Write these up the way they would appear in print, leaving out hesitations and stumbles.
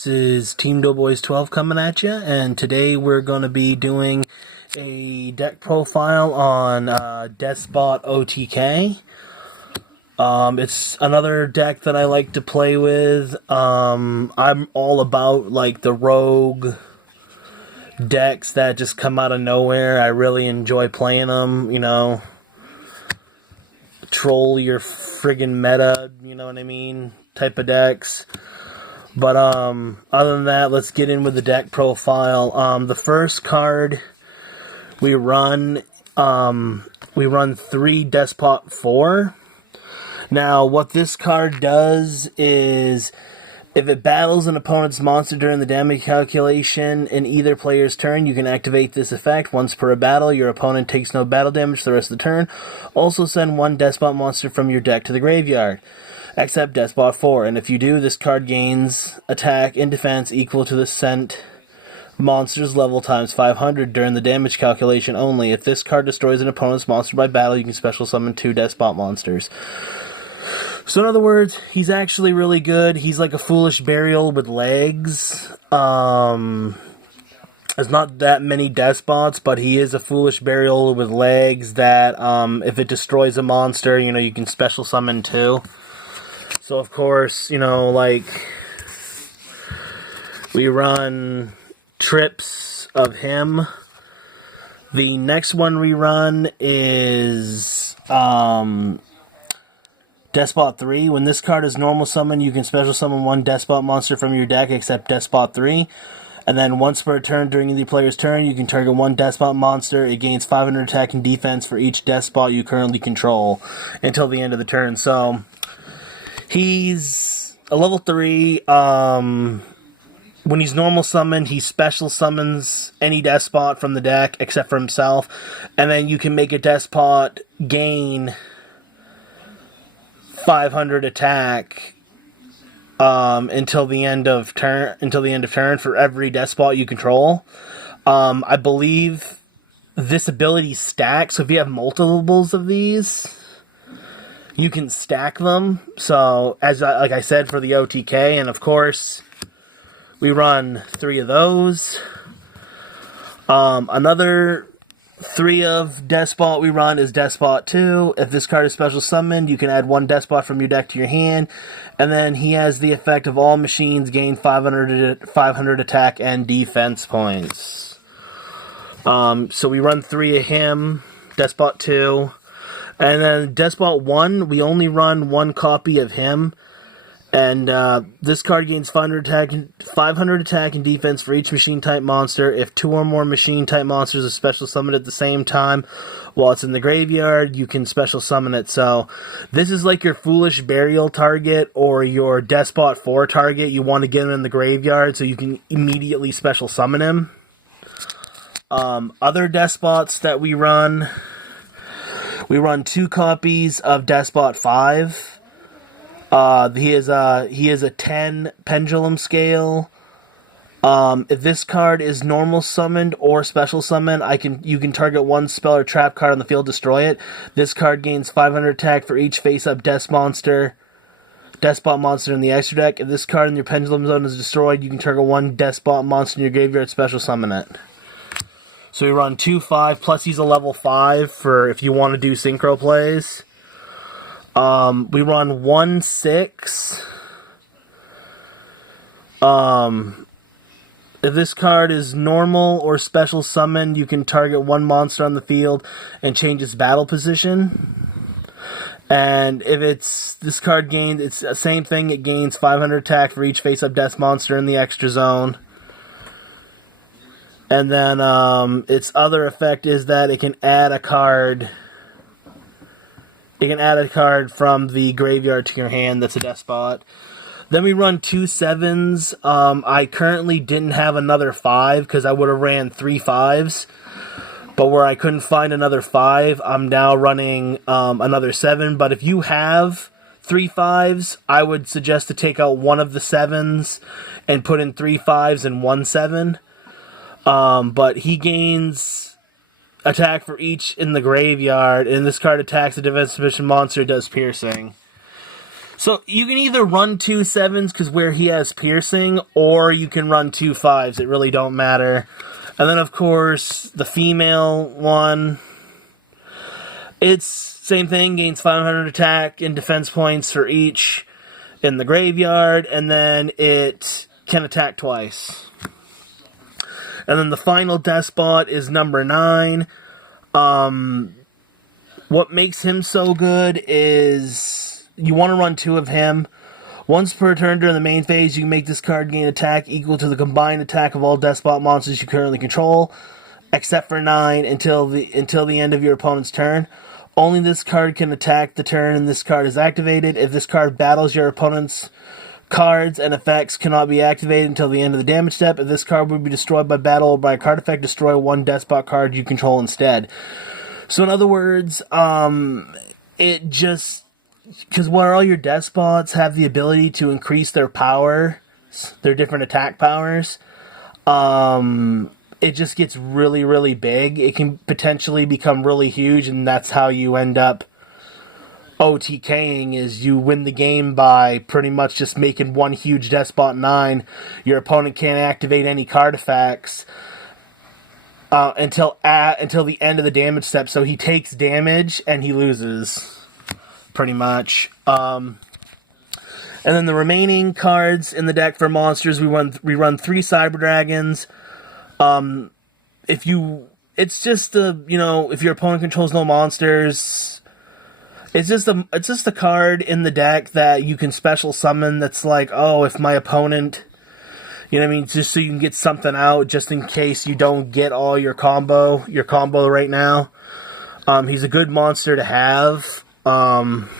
This is Team Doughboys 12 coming at you, and today we're going to be doing a deck profile on Deskbot OTK. It's another deck that I like to play with. I'm all about like the rogue decks that just come out of nowhere. I really enjoy playing them, you know. Troll your friggin' meta, you know what I mean, type of decks. But other than that, let's get in with the deck profile. The first card we run 3 Deskbot 4. Now, what this card does is, if it battles an opponent's monster during the damage calculation in either player's turn, you can activate this effect. Once per battle, your opponent takes no battle damage the rest of the turn. Also send 1 Deskbot monster from your deck to the graveyard, except Deskbot 4. And if you do, this card gains attack and defense equal to the sent monster's level times 500 during the damage calculation only. If this card destroys an opponent's monster by battle, you can special summon 2 Deskbot monsters. So in other words, he's actually really good. He's like a foolish burial with legs. There's not that many Deskbots, but he is a foolish burial with legs that if it destroys a monster, you know, you can special summon 2. So of course, you know, like, we run trips of him. The next one we run is Deskbot 3. When this card is normal summon, you can special summon 1 Deskbot monster from your deck except Deskbot 3. And then once per turn during the player's turn, you can target 1 Deskbot monster. It gains 500 attack and defense for each Deskbot you currently control until the end of the turn. So he's a level 3. When he's normal summoned, he special summons any Deskbot from the deck except for himself. And then you can make a Deskbot gain 500 attack until the end of turn for every Deskbot you control. I believe this ability stacks, so if you have multiples of these, you can stack them. So like I said, for the OTK, and of course we run 3 of those. Another 3 of Deskbot we run is Deskbot 2. If this card is special summoned, you can add 1 Deskbot from your deck to your hand, and then he has the effect of all machines gain 500 attack and defense points. So we run 3 of him, Deskbot 2, and then Deskbot 1, we only run 1 copy of him. And this card gains 500 attack and defense for each machine-type monster. If 2 or more machine-type monsters are special summoned at the same time while it's in the graveyard, you can special summon it. So this is like your Foolish Burial target or your Deskbot 4 target. You want to get him in the graveyard so you can immediately special summon him. Other Deskbots that we run 2 copies of Deskbot 5. He is a 10 pendulum scale. If this card is normal summoned or special summoned, you can target 1 spell or trap card on the field, destroy it. This card gains 500 attack for each face-up Deskbot monster in the extra deck. If this card in your pendulum zone is destroyed, you can target 1 Deskbot monster in your graveyard, special summon it. So we run 2/5, plus he's a level 5 for if you want to do synchro plays. We run 1/6. If this card is normal or special summoned, you can target 1 monster on the field and change its battle position. And if this card gains, it's the same thing, it gains 500 attack for each face-up death monster in the extra zone. And then its other effect is that it can add a card. You can add a card from the graveyard to your hand that's a Deskbot. Then we run 2 7s. I currently didn't have another 5 because I would have ran 3 5s. But where I couldn't find another 5, I'm now running another 7. But if you have 3 5s, I would suggest to take out 1 of the 7s and put in 3 5s and 1 7. But he gains attack for each in the graveyard, and this card attacks a defensive mission monster, does piercing. So you can either run 2 7s because where he has piercing, or you can run 2 5s. It really don't matter. And then, of course, the female one, it's same thing, gains 500 attack and defense points for each in the graveyard, and then it can attack twice. And then the final Deskbot is number 9. What makes him so good is you want to run 2 of him. Once per turn during the main phase, you can make this card gain attack equal to the combined attack of all Deskbot monsters you currently control, except for 9 until the end of your opponent's turn. Only this card can attack the turn this card is activated. If this card battles your opponent's cards and effects cannot be activated until the end of the damage step. If this card would be destroyed by battle or by a card effect, destroy 1 Deskbot card you control instead. So in other words, it just... because where all your Deskbots have the ability to increase their power, their different attack powers, it just gets really, really big. It can potentially become really huge, and that's how you end up OTKing, is you win the game by pretty much just making one huge Deskbot 9. Your opponent can't activate any card effects until the end of the damage step, so he takes damage and he loses. Pretty much. And then the remaining cards in the deck for monsters, we run 3 Cyber Dragons. If your opponent controls no monsters, it's just a card in the deck that you can special summon. That's like, oh, if my opponent, just so you can get something out, just in case you don't get all your combo right now. He's a good monster to have. And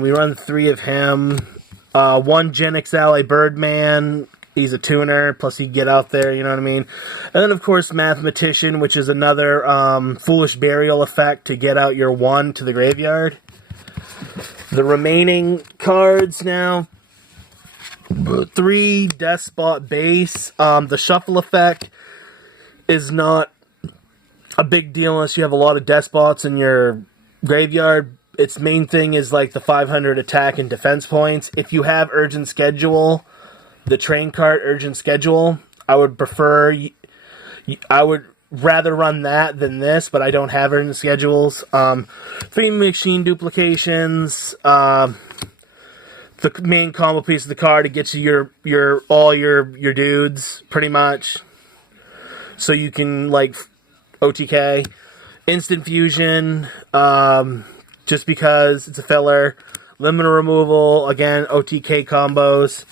we run 3 of him. 1 Gen X Ally Birdman. He's a tuner, plus he'd get out there, you know what I mean? And then, of course, Mathematician, which is another Foolish Burial effect to get out your 1 to the graveyard. The remaining cards now. 3 Deskbot base. The Shuffle effect is not a big deal unless you have a lot of Deskbots in your graveyard. Its main thing is like the 500 attack and defense points. If you have Urgent Schedule, the train card Urgent Schedule, I would rather run that than this, but I don't have Urgent Schedules. 3 Machine Duplications, the main combo piece of the card, it gets you all your dudes, pretty much. So you can, like, OTK. Instant Fusion, just because it's a filler. Limiter Removal, again, OTK combos.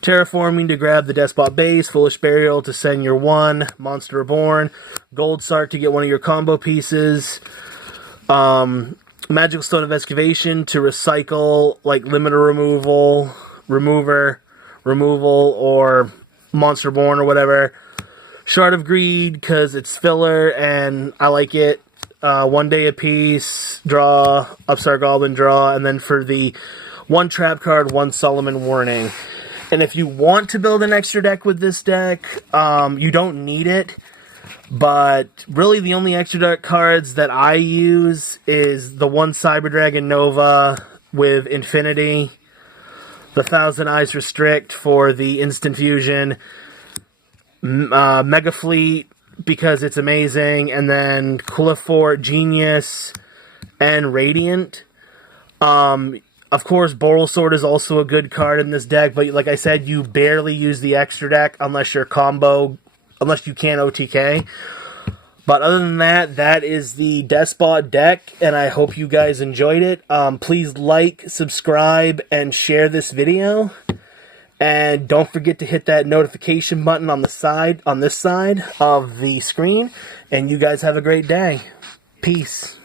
Terraforming to grab the Deskbot base. Foolish Burial to send your 1. Monster Reborn. Gold Sart to get one of your combo pieces. Magical Stone of Excavation to recycle, like, Limiter Removal, or Monster Born or whatever. Shard of Greed, because it's filler, and I like it. 1 day a piece, draw, Upstart Goblin, draw, and then for the 1 trap card, 1 Solomon Warning. And if you want to build an extra deck with this deck, you don't need it, but really the only extra deck cards that I use is the 1 Cyber Dragon Nova with Infinity, the Thousand Eyes Restrict for the Instant Fusion, Mega Fleet, because it's amazing, and then Quillifort, Genius, and Radiant. Of course, Boral Sword is also a good card in this deck, but like I said, you barely use the extra deck unless you can OTK. But other than that, that is the Deskbot deck, and I hope you guys enjoyed it. Please like, subscribe, and share this video. And don't forget to hit that notification button on this side of the screen. And you guys have a great day. Peace.